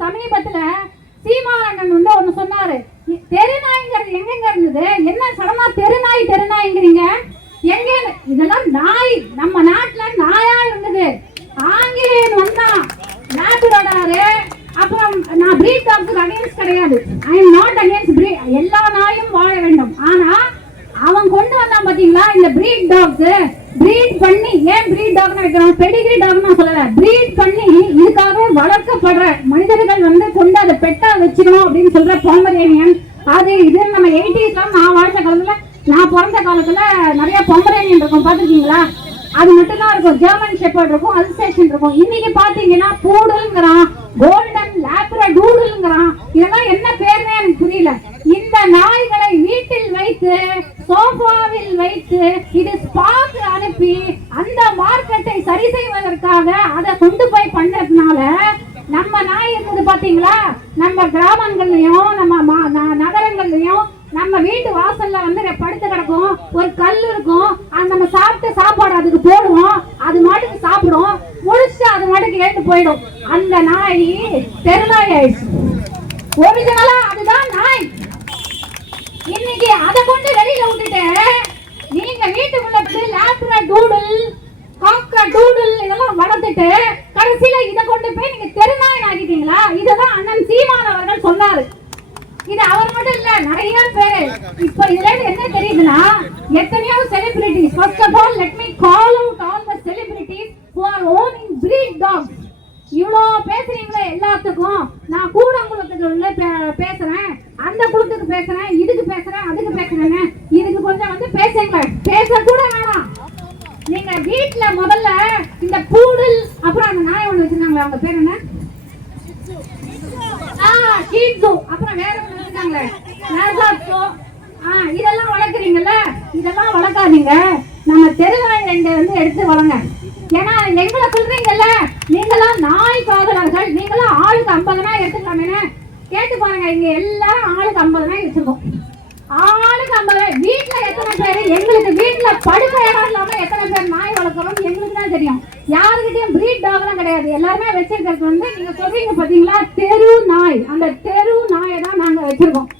சமீபத்துல சீமானந்தன் வந்து ஒண்ணு சொன்னாரு, தெருநாய்ங்கிறது எங்கெங்க இருந்தது, என்ன சடனா தெருநாய்ங்கிறீங்க, எங்க இதெல்லாம் நாய் நம்ம நாட்டுல நாயா இருந்தது. ஆங்கிலேயன் வந்தான் லேப்ரடாரு. அப்புறம் நான் பிரீட் டாக்ஸ்க்கு அகைன்ஸ்ட் கிடையாது, I am not against breed, எல்லா நாயும் வாழ வேண்டும். ஆனா அவன் கொண்டு வந்தான் பாத்தீங்களா இந்த பிரீட் டாக்ஸ், பிரீட் பண்ணி, ஏன் பிரீட் டாக்னு வைக்கிறோம், பெடிகிரி டாக்னு நான் சொல்லல, பிரீட் பண்ணி இதுக்காக வளர்க்கப்படுற மனிதர்கள் வந்து கொண்டு அதை பெட்டா வச்சுக்கணும் அப்படின்னு சொல்ற பொமரேனியன். அது இது நம்ம 80s நான் வாழ்ந்த காலத்துல, நான் பிறந்த காலத்துல நிறைய பொமரேனியன் இருக்கும் பாத்துருக்கீங்களா, அது மட்டும் தான் இருக்கும். ஜெர்மன் ஷெப்பர்ட் இருக்கும், அல்சேஷன் இருக்கும். இன்னைக்கு பாத்தீங்கன்னா பூடல்ங்கிறான், கோல்டன் லேப்ரடூடுங்கிறான். இதெல்லாம் என்ன பேருன்னு எனக்கு புரியல. இந்த நாய்களை வீட்டில் வைத்து சோஃபாவில் வைத்து இது ஸ்பாக்கு அனுப்பி அந்த மார்க்கெட்டை சரி செய்வதற்காக அதை கொண்டு போய் பண்றதுனால நம்ம நாய் இருந்தது பாத்தீங்களா, நம்ம கிராமங்கள்லயும் நம்ம நகரங்கள்லயும் நம்ம வீட்டு வாசல்ல வந்து படுத்து கிடக்கும், ஒரு கல் இருக்கும், நம்ம சாப்பிட்டு சாப்பாடு அதுக்கு போடுவோம், அது மாட்டுக்கு சாப்பிடும், முடிச்சு அது மாட்டுக்கு ஏட்டு போயிடும். அந்த நாய் தெருநாய் ஆயிடுச்சு. ஒரிஜினலா அதுதான் நாய். இன்னைக்கு அதை கொண்டு வெளியில விட்டுட்டு நீங்க வீட்டுக்குள்ள லேப்ரடூடல், காக்கடூடல் இதெல்லாம் வளர்த்துட்டு கடைசியில இதை கொண்டு போய் நீங்க தெருநாய் ஆகிட்டீங்களா. இதுதான் அண்ணன் சீமான் அவர்கள் சொன்னாரு. இது அவர் மட்டும் இல்ல, நிறைய பேரு. இப்ப இதுல என்ன தெரியுதுன்னா, எத்தனையோ celebrities, first of all let me call out all the celebrities who are owning breed dogs. இவ்வளோ பேசுறீங்களே எல்லாத்துக்கும் நான் கூட உங்களுக்கு பேசுறேன், அந்த குழுத்துக்கு பேசுறேன், இதுக்கு பேசுறேன், அதுக்கு பேசுறேங்க. இதுக்கு கொஞ்சம் வந்து பேசுங்க, பேச கூட வேணாம். நீங்க வீட்டுல முதல்ல இந்த பூடல், அப்புறம் அந்த நாய் ஒண்ணு வச்சிருக்காங்களே, அவங்க பேர் என்ன, அப்புறம் வேற ஒண்ணு வச்சிருக்காங்களே, இதெல்லாம் வளர்க்குறீங்கல்ல, இதெல்லாம் வளர்க்காதீங்க. நம்ம தெருநாய் ரெண்டு வந்து எடுத்து வளங்க. ஏன்னா எங்களை சொல்றீங்கல்ல, நீங்களாம் நாய் காதலர்கள், நீங்களாம் ஆளுக்கு 50 நாய் எடுத்துக்கலாமே. கேட்டு பாருங்க, இங்க எல்லாரும் ஆளுக்கு 50 நாய் வச்சிருக்கோம். ஆளுக்கு 50. வீட்டுல எத்தனை பேரு, எங்களுக்கு வீட்டுல படுக்க இடம் இல்லாம எத்தனை பேர் நாய் வளர்க்கணும் எங்களுக்கு தான் தெரியும். யாருக்கிட்டையும் பிரீட் டாக்லாம் கிடையாது. எல்லாருமே வச்சிருக்கிறது வந்து நீங்க சொல்றீங்க பாத்தீங்களா தெரு நாய், அந்த தெரு நாயை தான் நாங்க வச்சிருக்கோம்.